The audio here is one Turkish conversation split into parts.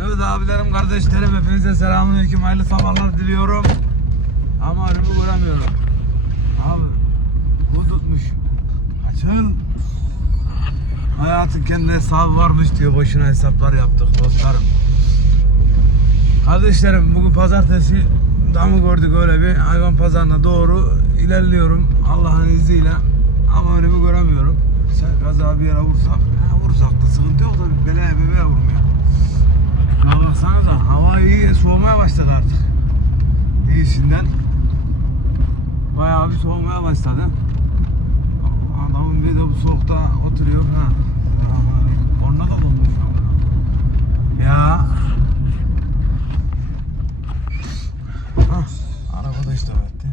Evet abilerim, kardeşlerim hepinize selamünaleyküm. Hayırlı sabahlar diliyorum. Ama önümü göremiyorum. Abi bu tutmuş. Açıl. Hayatın kendi hesabı varmış diyor. Boşuna hesaplar yaptık dostlarım. Kardeşlerim bugün pazartesi damı gördük öyle bir hayvan pazarına doğru ilerliyorum Allah'ın izniyle ama önümü göremiyorum. Sen kaza bir yere vursak, vursak da sıkıntı yok da belaya soğumaya başladı artık. İyisinden. Bayağı bir soğumaya başladı. Adamın bir de bu soğukta oturuyor. Ha. Korna da donmuş. Ya. Hah, arabada işte öğretti.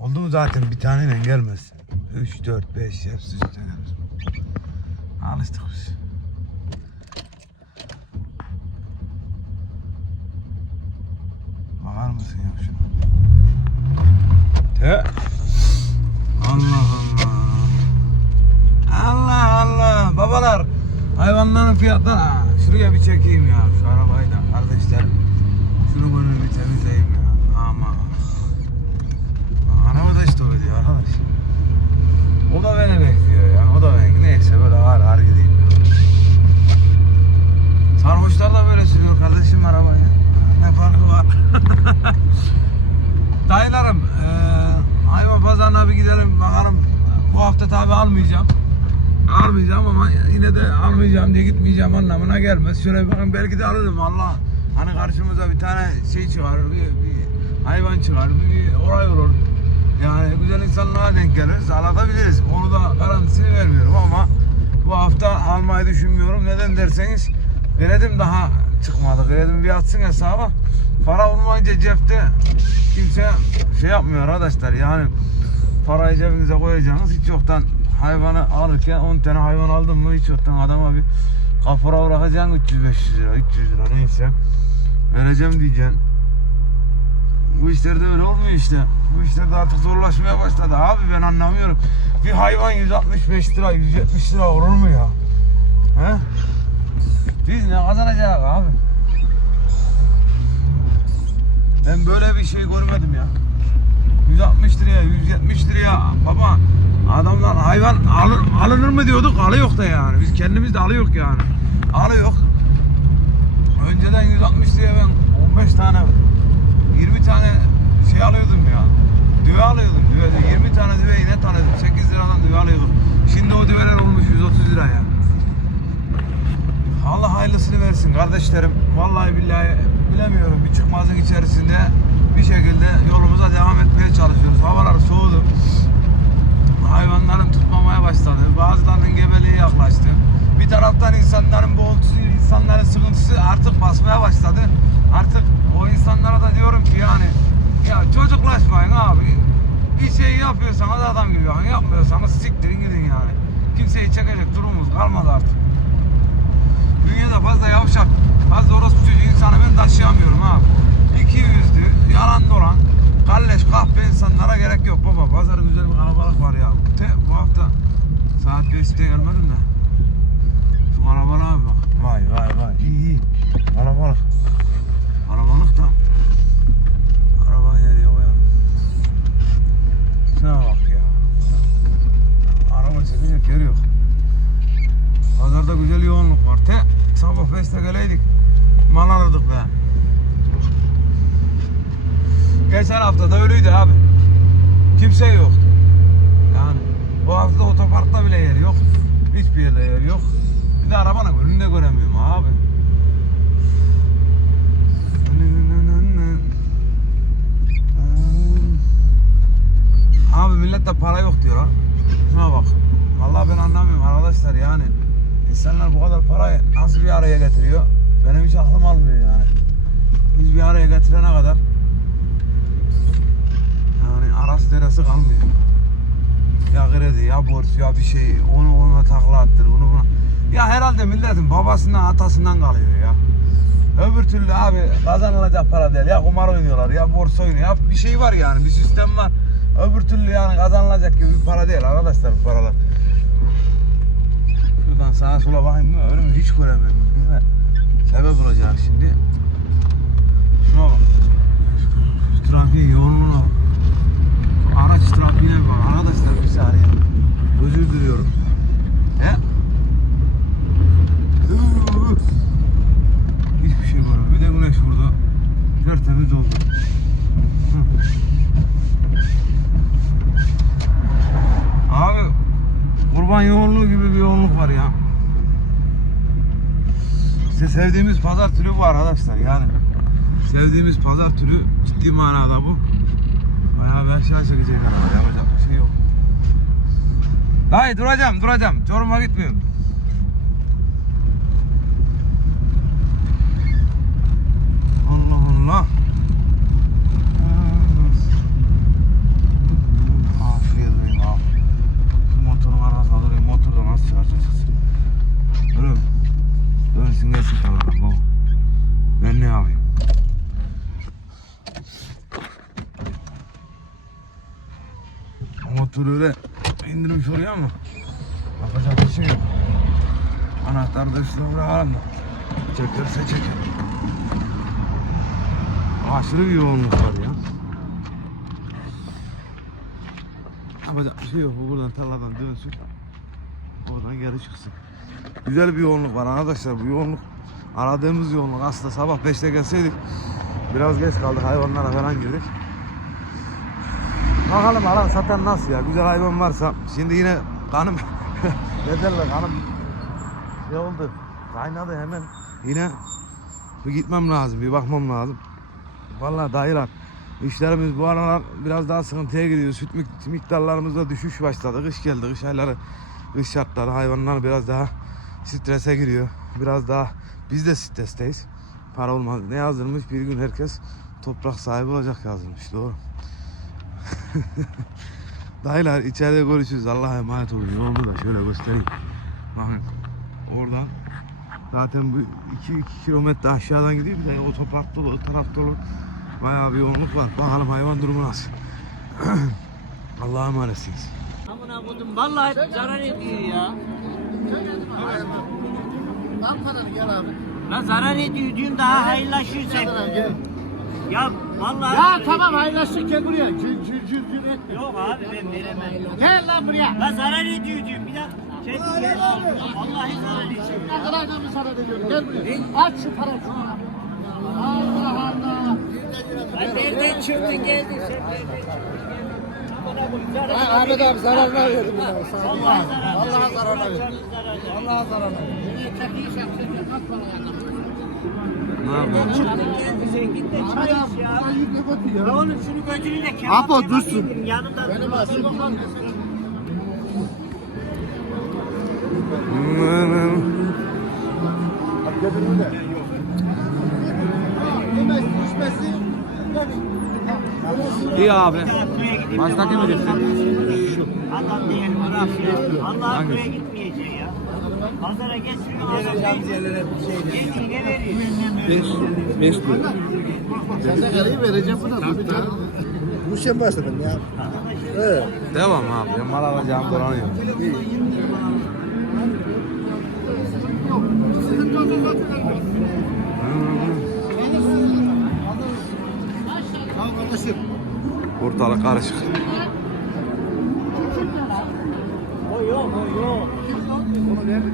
Oldu mu zaten bir taneyle gelmez. 3, 4, 5 hepsi gelir. Alıştık biz. Bakar mısın ya şuna? Te. Allah Allah. Allah Allah. Babalar. Hayvanların fiyatları. Şuraya bir çekeyim ya şu arabayı da kardeşler. Şunu bunu bir temizleyeyim ya. Aman. Araba da işte öyle arkadaş. O da beni bekliyor ya. O da beni. Neyse böyle ağır ağır gideyim ya. Sarhoşlar da böyle sürüyor kardeşim arabayı. Ne farkı var? Dayılarım, eee hayvan pazarına bir gidelim bakalım. Bu hafta tabi almayacağım. Almayacağım ama yine de almayacağım diye gitmeyeceğim anlamına gelmez. Şöyle bakın belki de alırım Allah. Hani karşımıza bir tane şey çıkar, bir, bir hayvan çıkar, bir, olay olur. Yani güzel insanlığa denk geliriz, alabiliriz. Onu da garantisini vermiyorum ama bu hafta almayı düşünmüyorum. Neden derseniz kredim daha çıkmadı. Kredim bir atsın hesaba. Para olmayınca cepte kimse şey yapmıyor arkadaşlar. Yani parayı cebinize koyacaksınız hiç yoktan hayvanı alırken 10 tane hayvan aldın mı hiç yoktan adama bir kafura bırakacaksın 300-500 lira 300 lira neyse vereceğim diyeceksin. Bu işlerde öyle olmuyor işte. Bu işlerde artık zorlaşmaya başladı. Abi ben anlamıyorum. Bir hayvan 165 lira, 170 lira olur mu ya? He? Biz ne kazanacağız abi? Ben böyle bir şey görmedim ya. 160 liraya, 170 liraya baba adamlar hayvan alır, alınır mı diyorduk alıyor da yani. Biz kendimiz de alıyor yani. Alıyor. Önceden 160 liraya ben 15 tane 20 tane şey alıyordum ya. Düve alıyordum düve. 20 tane düve yine tanıdım. 8 liradan düve alıyordum. Şimdi o düveler olmuş 130 liraya. Allah hayırlısını versin kardeşlerim. Vallahi billahi bilemiyorum. Bir çıkmazın içerisinde bir şekilde yolumuza devam etmeye çalışıyoruz. Havalar soğudu. Hayvanların tutmamaya başladı. Bazılarının gebeliği yaklaştı. Bir taraftan insanların boğultusu, insanların sıkıntısı artık basmaya başladı. Artık o insanlara da diyorum ki yani ya çocuklaşmayın abi. Bir şey yapıyorsanız adam gibi yapın. Yapmıyorsanız siktirin gidin yani. Kimseyi çekecek durumumuz kalmadı artık. Dünyada fazla yavşak, fazla orospu çocuğu insanı ben taşıyamıyorum abi. İki yüzlü, yalan dolan, kalleş, kahpe insanlara gerek yok baba. Pazar güzel bir kalabalık var ya. Te, bu hafta saat 5'te gelmedim de. Şu kalabalığa bak. Vay vay vay. İyi iyi. Kalabalık da. Arabayı nereye koyalım? Şuna bak ya. Araba çekecek yer yok. Pazarda güzel yoğunluk var. Te sabah 5'te geleydik. Mal alırdık be. Geçen hafta da öyleydi abi. Kimse yoktu. Yani bu hafta otoparkta bile yer yok. Hiçbir yerde yer yok. Bir de arabanın önünde göremiyorum abi. Abi millette para yok diyorlar. Şuna bak. Vallahi ben anlamıyorum arkadaşlar yani. İnsanlar bu kadar parayı nasıl bir araya getiriyor? Benim hiç aklım almıyor yani. Biz bir araya getirene kadar yani arası deresi kalmıyor. Ya kredi ya borç ya bir şey onu ona takla attır bunu buna. Ya herhalde milletin babasından atasından kalıyor ya. Öbür türlü abi kazanılacak para değil. Ya kumar oynuyorlar ya borsa oynuyor. Ya bir şey var yani bir sistem var. Öbür türlü yani kazanılacak gibi bir para değil arkadaşlar bu paralar. Şuradan sağa sola bakayım mı? Ölümü hiç göremiyorum. Sebep olacak şimdi. Şuna bak. Şu, şu trafiğin yoğunluğuna Araç trafiğine bak arkadaşlar bir saniye. Özür diliyorum. He? Mi? ya. İşte sevdiğimiz pazar türü bu arkadaşlar yani. Sevdiğimiz pazar türü ciddi manada bu. Bayağı bir aşağı çekecek araba yapacak bir şey yok. Dayı duracağım duracağım. Çorum'a gitmiyorum. Allah Allah. Afiyet olsun motorun arasına durayım. Motorda nasıl çıkartacağız? Durun. Dönsün gelsin tamam. Bu. Ben ne yapayım? Motoru öyle indirmiş oraya mı? Yapacak bir şey yok. Anahtarı da üstüne bırakalım da. Çekerse çeker. Aşırı bir yoğunluk var ya. Yapacak bir şey yok. Bu buradan tarladan dönsün. Oradan geri çıksın. Güzel bir yoğunluk var arkadaşlar. Bu yoğunluk aradığımız yoğunluk. Aslında sabah 5'te gelseydik biraz geç kaldık. Hayvanlara falan girdik. Bakalım alan satan nasıl ya? Güzel hayvan varsa. Şimdi yine kanım ne derler kanım şey oldu. Kaynadı hemen. Yine bir gitmem lazım. Bir bakmam lazım. Vallahi dayılar. İşlerimiz bu aralar biraz daha sıkıntıya gidiyor. Süt mik- miktarlarımızda düşüş başladı. Kış geldi. Kış ayları, kış şartları hayvanlar biraz daha strese giriyor. Biraz daha biz de stresteyiz. Para olmaz. Ne yazılmış? Bir gün herkes toprak sahibi olacak yazılmış. Doğru. Dayılar içeride görüşürüz. Allah'a emanet olun. Yolda da şöyle göstereyim. Bakın oradan zaten bu 2 kilometre aşağıdan gidiyor. Bir de o toprak dolu, o taraf dolu. Bayağı bir yoğunluk var. Bakalım hayvan durumu nasıl. Allah'a emanetsiniz. Amına kodum vallahi zarar ediyor ya. Al paranı gel abi. La zarar ediyor diyorum daha hayırlaşırsak. Gel. Ya vallahi. Ya tamam hayırlaştık gel buraya. Cür cür cür cür etme. Yok abi ben veremem. Gel lan buraya. La zarar ediyor diyorum bir dakika. Çek gel. Vallahi zarar ediyor. Ne kadar da sana ediyorum. Gel buraya. Aç şu parayı. Allah Allah. Lan nereden çıktı geldi sen nereden çıktın? Zarar Ahmet abi zararına verdim bunu. Vallahi zarar Allah'a zararına verdim. Vallahi zararına verdim. Apo, dursun. Benim asılım var. Götürün de. Yemek düşmesi. İyi abi. Baştaki mi gitsin? Adam değil ya. Allah köye gitmeyecek ya. Pazara geç şunu Vereceğimiz yerlere bir şey değil. ne veriyor? Sen de vereceğim buna. Bu şey başladım ya. Evet. Devam abi. Ben mal alacağım dolanıyor. Tamam kardeşim. Ortalık karışık. O yok o yok. Bunu verdik.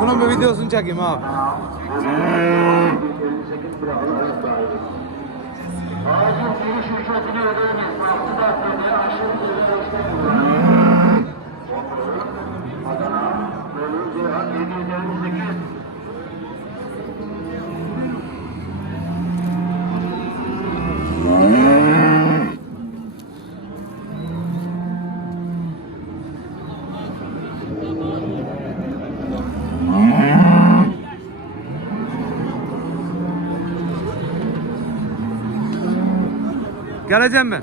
Bunun bir videosunu çekeyim abi. Aracın giriş ücretini ödeyiniz. Vakti dakikada aşırı ilerleştirmeyin. Adana bölümde Geleceğim ben.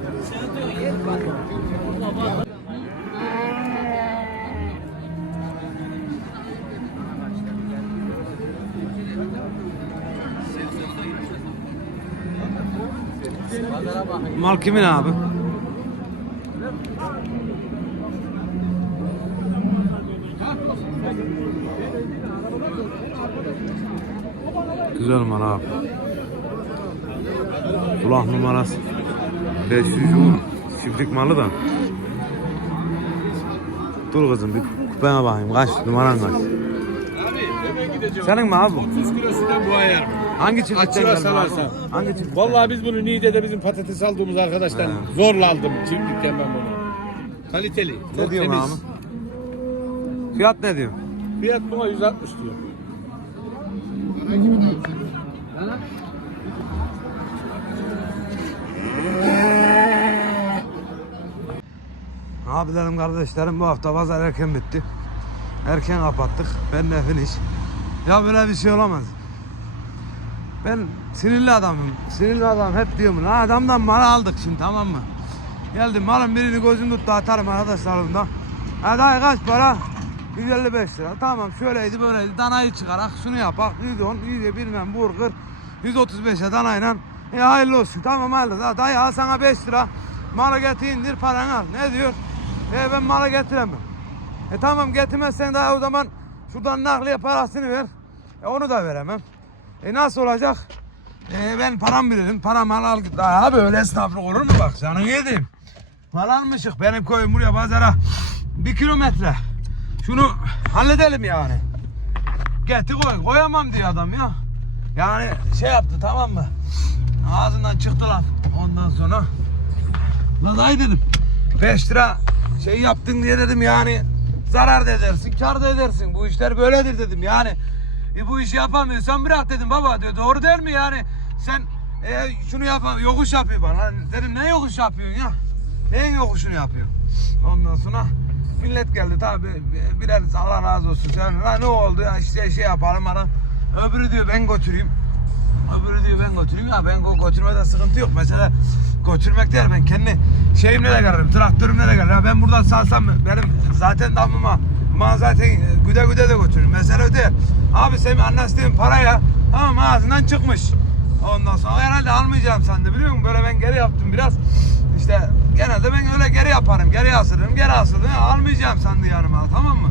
Mal kimin abi? Güzel mal abi. Kulak numarası. 500 euro. Çiftlik malı da. Dur kızım bir kupene bakayım kaç numaran kaç. gideceğim. Senin mi abi bu? 30 kilosuyla bu ayar. Hangi çiftlikten Açığa geldin abi? salarsan. Hangi çiftlikten? Vallahi biz bunu Niğde'de bizim patates aldığımız arkadaştan zorla aldım çiftlikten ben bunu. Kaliteli. Ne çok diyorsun temiz. abi? Fiyat ne diyor? Fiyat buna 160 diyor. Abilerim kardeşlerim bu hafta pazar erken bitti. Erken kapattık. Ben de finish. Ya böyle bir şey olamaz. Ben sinirli adamım. Sinirli adam hep diyorum. Lan adamdan mal aldık şimdi tamam mı? Geldim malın birini gözüm tuttu atarım arkadaşlarımda. Ha dayı kaç para? 155 lira. Tamam şöyleydi böyleydi. Danayı çıkarak şunu yapak. 110, 100'e bilmem burger. 135'e danayla. E hayırlı olsun. Tamam hayırlı. Da, dayı al sana 5 lira. Malı getir indir paranı al. Ne diyor? E ben malı getiremem. E tamam getirmezsen daha o zaman şuradan nakliye parasını ver. E onu da veremem. E nasıl olacak? E ben param bilirim. Paramı al al git. Daha abi öyle esnaflık olur mu bak? Sana yedim. Mal almışık. Benim koyun buraya pazara bir kilometre. Şunu halledelim yani. Getir koy. Koyamam diyor adam ya. Yani şey yaptı tamam mı? Ağzından çıktı laf. Ondan sonra Lan ay dedim. 5 lira şey yaptın diye dedim yani zarar da edersin, kar da edersin. Bu işler böyledir dedim yani. E bu işi yapamıyorsan bırak dedim baba diyor. Doğru değil mi yani? Sen e, şunu yapam yokuş yapıyor bana. Dedim ne yokuş yapıyorsun ya? Neyin yokuşunu yapıyorsun? Ondan sonra millet geldi tabi birer Allah razı olsun. Sen "Lan ne oldu ya işte şey yapalım bana. Öbürü diyor ben götüreyim. Öbürü diyor ben götüreyim ya ben götürmede sıkıntı yok. Mesela götürmek değil ben kendi şeyimle de gelirim traktörümle de gelirim. Ben buradan salsam benim zaten damıma ma zaten güde güde de götürürüm. Mesela değil. Abi senin anlaştığın paraya tamam ağzından çıkmış. Ondan sonra herhalde almayacağım sandı biliyor musun? Böyle ben geri yaptım biraz. İşte genelde ben öyle geri yaparım. Geri asılırım. Geri asılırım. Almayacağım sandı yanıma tamam mı?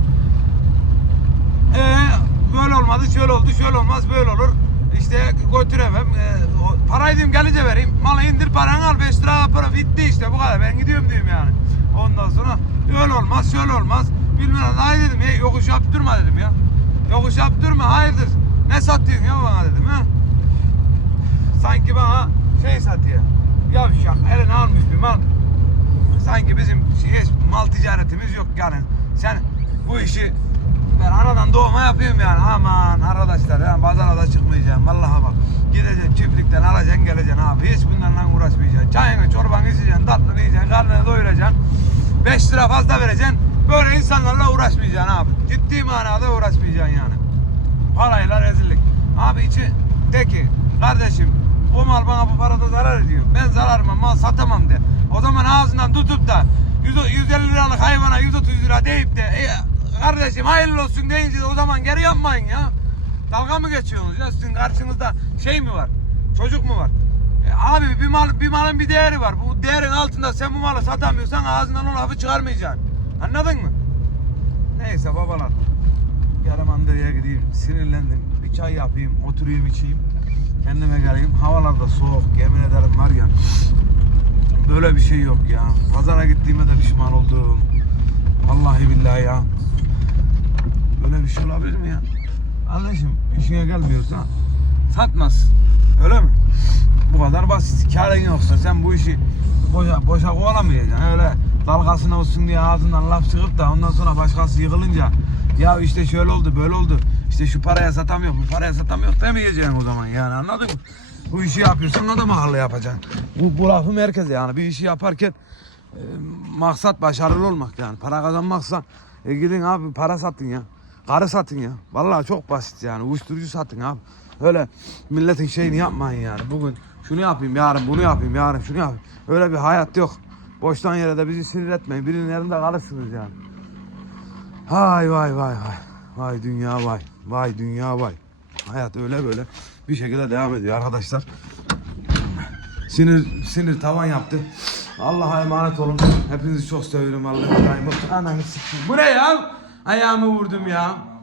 Ee, böyle olmadı, şöyle oldu, şöyle olmaz, böyle olur. İşte götüremem. Ee, o, parayı diyeyim gelince vereyim. Malı indir paranı al 5 lira para bitti işte bu kadar. Ben gidiyorum diyeyim yani. Ondan sonra öyle olmaz, şöyle olmaz. Bilmem ne Hayır dedim. "Hey, yokuş yaptırma dedim ya. Yokuş yaptırma hayırdır. Ne satıyorsun ya bana dedim ha. Sanki bana şey satıyor. Yavşak eline almış bir mal. Sanki bizim hiç mal ticaretimiz yok yani. Sen bu işi ben anadan doğma yapıyorum yani. Aman arkadaşlar ya pazara da çıkmayacağım. Vallahi bak. Gideceksin çiftlikten alacaksın geleceksin abi. Hiç bunlarla uğraşmayacaksın. Çayını çorbanı içeceksin. Tatlını yiyeceksin. Karnını doyuracaksın. 5 lira fazla vereceksin. Böyle insanlarla uğraşmayacaksın abi. Ciddi manada uğraşmayacaksın yani. Parayla rezillik. Abi içi de ki kardeşim o mal bana bu parada zarar ediyor. Ben zararıma mal satamam de. O zaman ağzından tutup da 100, 150 liralık hayvana 130 lira deyip de "E, kardeşim hayırlı olsun deyince de o zaman geri yapmayın ya. Dalga mı geçiyorsunuz ya? Sizin karşınızda şey mi var? Çocuk mu var? E, abi bir mal bir malın bir değeri var. Bu değerin altında sen bu malı satamıyorsan ağzından o lafı çıkarmayacaksın. Anladın mı? Neyse babalar. Yarım Andırı'ya gideyim. Sinirlendim. Bir çay yapayım, oturayım içeyim. Kendime geleyim. Havalar da soğuk. Yemin ederim var ya. Böyle bir şey yok ya. Pazara gittiğime de pişman oldum. Vallahi billahi ya. Böyle bir şey olabilir mi ya? Kardeşim işine gelmiyorsa satmaz. Öyle mi? Bu kadar basit. Karın yoksa sen bu işi boşa, boşa kovalamayacaksın. Öyle dalgasına olsun diye ağzından laf çıkıp da ondan sonra başkası yıkılınca ya işte şöyle oldu böyle oldu. İşte şu paraya satamıyor bu paraya satamıyor demeyeceksin o zaman yani anladın mı? Bu işi yapıyorsan adam akıllı yapacaksın. Bu, bu lafım herkese yani bir işi yaparken e, maksat başarılı olmak yani. Para kazanmaksa e, gidin abi para satın ya. Karı satın ya. Vallahi çok basit yani. Uyuşturucu satın abi. Öyle milletin şeyini yapmayın yani. Bugün şunu yapayım, yarın bunu yapayım, yarın şunu yapayım. Öyle bir hayat yok. Boştan yere de bizi sinir etmeyin. Birinin elinde kalırsınız yani. Vay vay vay vay. Vay dünya vay. Vay dünya vay. Hayat öyle böyle bir şekilde devam ediyor arkadaşlar. Sinir sinir tavan yaptı. Allah'a emanet olun. Hepinizi çok seviyorum. Allah'a emanet olun. Bu ne ya? Ayağımı vurdum ya.